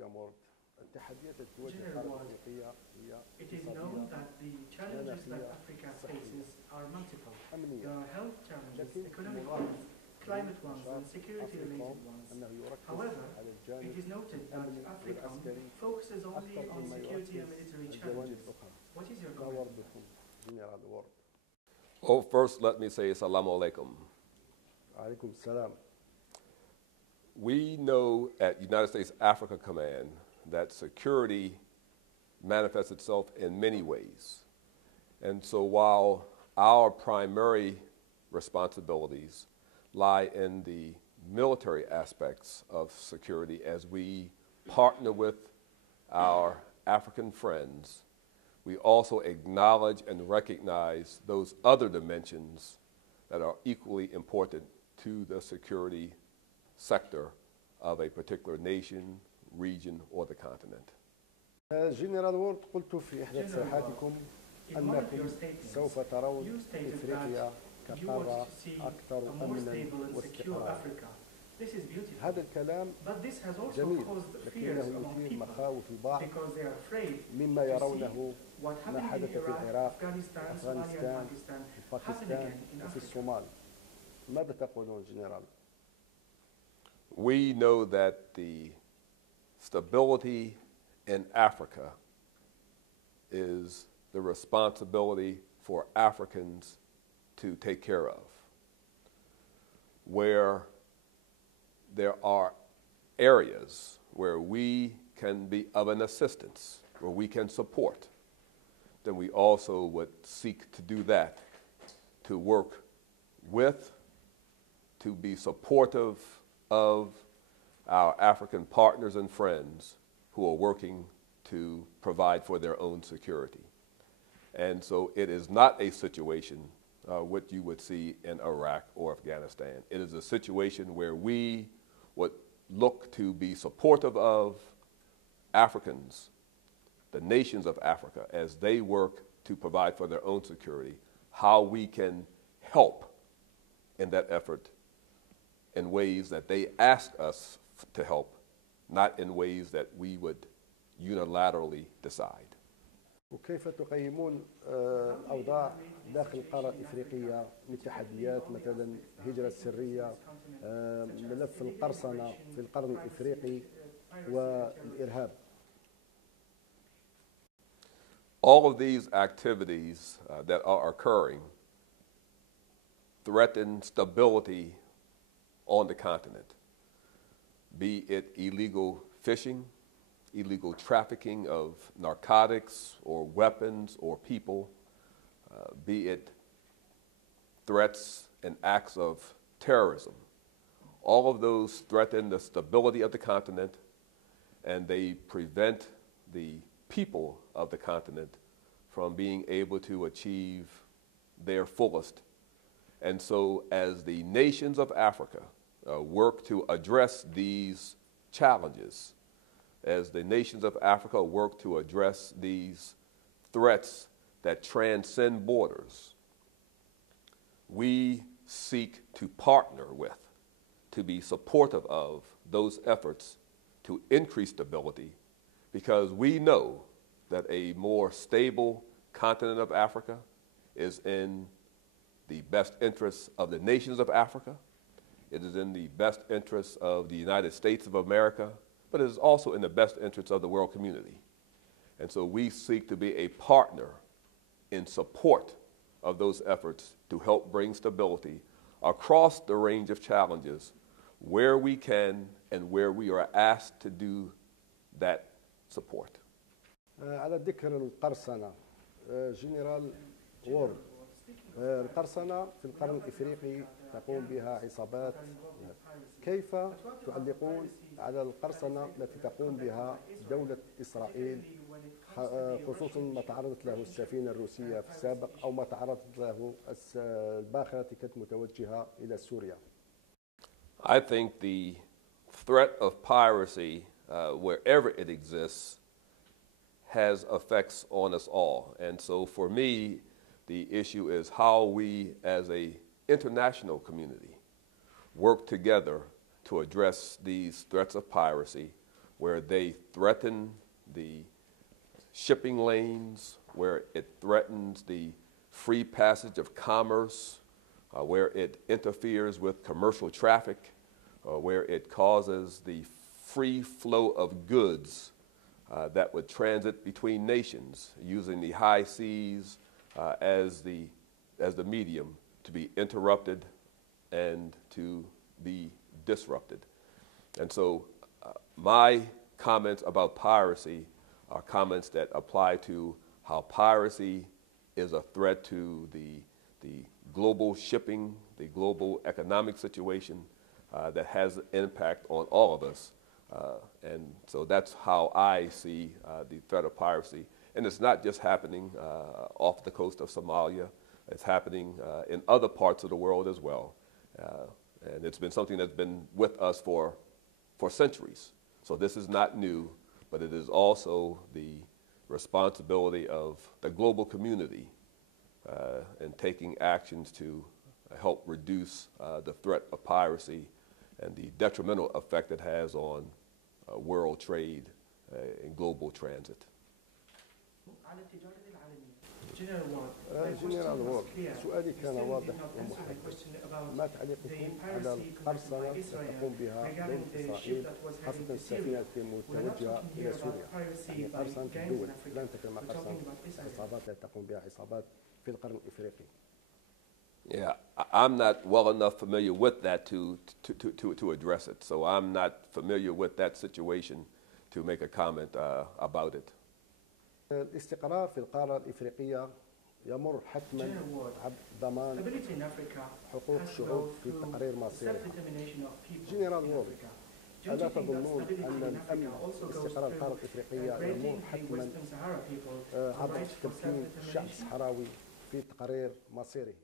General, it is known that the challenges that Africa faces are multiple. There are health challenges, economic ones, climate ones, and security-related ones. However, it is noted that AFRICOM focuses only on security and military challenges. What is your comment? Oh, first let me say Assalamu alaikum. Alaikum salam. We know at United States Africa Command that security manifests itself in many ways. And so while our primary responsibilities lie in the military aspects of security as we partner with our African friends, we also acknowledge and recognize those other dimensions that are equally important to the security sector of a particular nation, region, or the continent. جنرال وورد قلت في إحدى تصريحاتكم أنكم سوف ترون إفريقيا كقارة أكثر أمنا واستقرارا. هذا الكلام جميل لكنه يثير مخاوف البعض مما يرونه ما حدث في العراق، أفغانستان، باكستان وفي الصومال. ماذا تقولون جنرال؟ We know that the stability in Africa is the responsibility for Africans to take care of. Where there are areas where we can be of an assistance, where we can support, then we also would seek to do that, to work with, to be supportive of our African partners and friends who are working to provide for their own security. And so it is not a situation what you would see in Iraq or Afghanistan. It is a situation where we would look to be supportive of Africans, the nations of Africa, as they work to provide for their own security, how we can help in that effort in ways that they ask us to help, not in ways that we would unilaterally decide. وكيف تقيمون أوضاع داخل القارة الإفريقية من تحديات مثلا الهجرة السرية، ملف القرصنة في القرن الإفريقي والإرهاب؟ All of these activities that are occurring threaten stability on the continent, be it illegal fishing, illegal trafficking of narcotics or weapons or people, be it threats and acts of terrorism. All of those threaten the stability of the continent, and they prevent the people of the continent from being able to achieve their fullest. And so as the nations of Africa work to address these challenges, as the nations of Africa work to address these threats that transcend borders, we seek to partner with, to be supportive of those efforts to increase stability, because we know that a more stable continent of Africa is in the best interests of the nations of Africa. It is in the best interests of the United States of America, but it is also in the best interests of the world community. And so we seek to be a partner in support of those efforts to help bring stability across the range of challenges where we can and where we are asked to do that support. على ذكر القرصنة جنرال وورد، القرصنة في القرن الإفريقي تقوم بها عصابات. كيف تعلقون على القرصنة التي تقوم بها دولة إسرائيل، خصوصا ما تعرضت له السفينة الروسية في السابق أو ما تعرضت له الباخرة التي كانت متوجهة إلى سوريا؟ I think the threat of piracy, wherever it exists, has effects on us all. And so for me, the issue is how we as an international community work together to address these threats of piracy where they threaten the shipping lanes, where it threatens the free passage of commerce, where it interferes with commercial traffic, where it causes the free flow of goods that would transit between nations, using the high seas as the medium to be interrupted and to be disrupted. And so my comments about piracy are comments that apply to how piracy is a threat to the global shipping, the global economic situation that has an impact on all of us. And so that's how I see the threat of piracy. And it's not just happening off the coast of Somalia. It's happening in other parts of the world as well. And it's been something that's been with us for centuries. So this is not new, but it is also the responsibility of the global community in taking actions to help reduce the threat of piracy and the detrimental effect it has on world trade and global transit. جنرال وورد سؤالي كان واضح ومحدد ما تعليقكم على القرصنة التي تقوم بها دولة إسرائيل خاصة السفينة المتوجهة إلى سوريا يعني قرصنة الدول لا نتكلم عن قرصنة العصابات التي تقوم بها عصابات في القرن الإفريقي. Yeah, I'm not well enough familiar with that to address it. So I'm not familiar with that situation to make a comment about it. الاستقرار في القارة الإفريقية يمر حتما بضمان حقوق الشعوب في تقرير مصيرها. جنرال وورد، ألا تظنون أن الأمن واستقرار القارة الإفريقية يمر حتما عبر تمكين الشعب الصحراوي في تقرير مصيره؟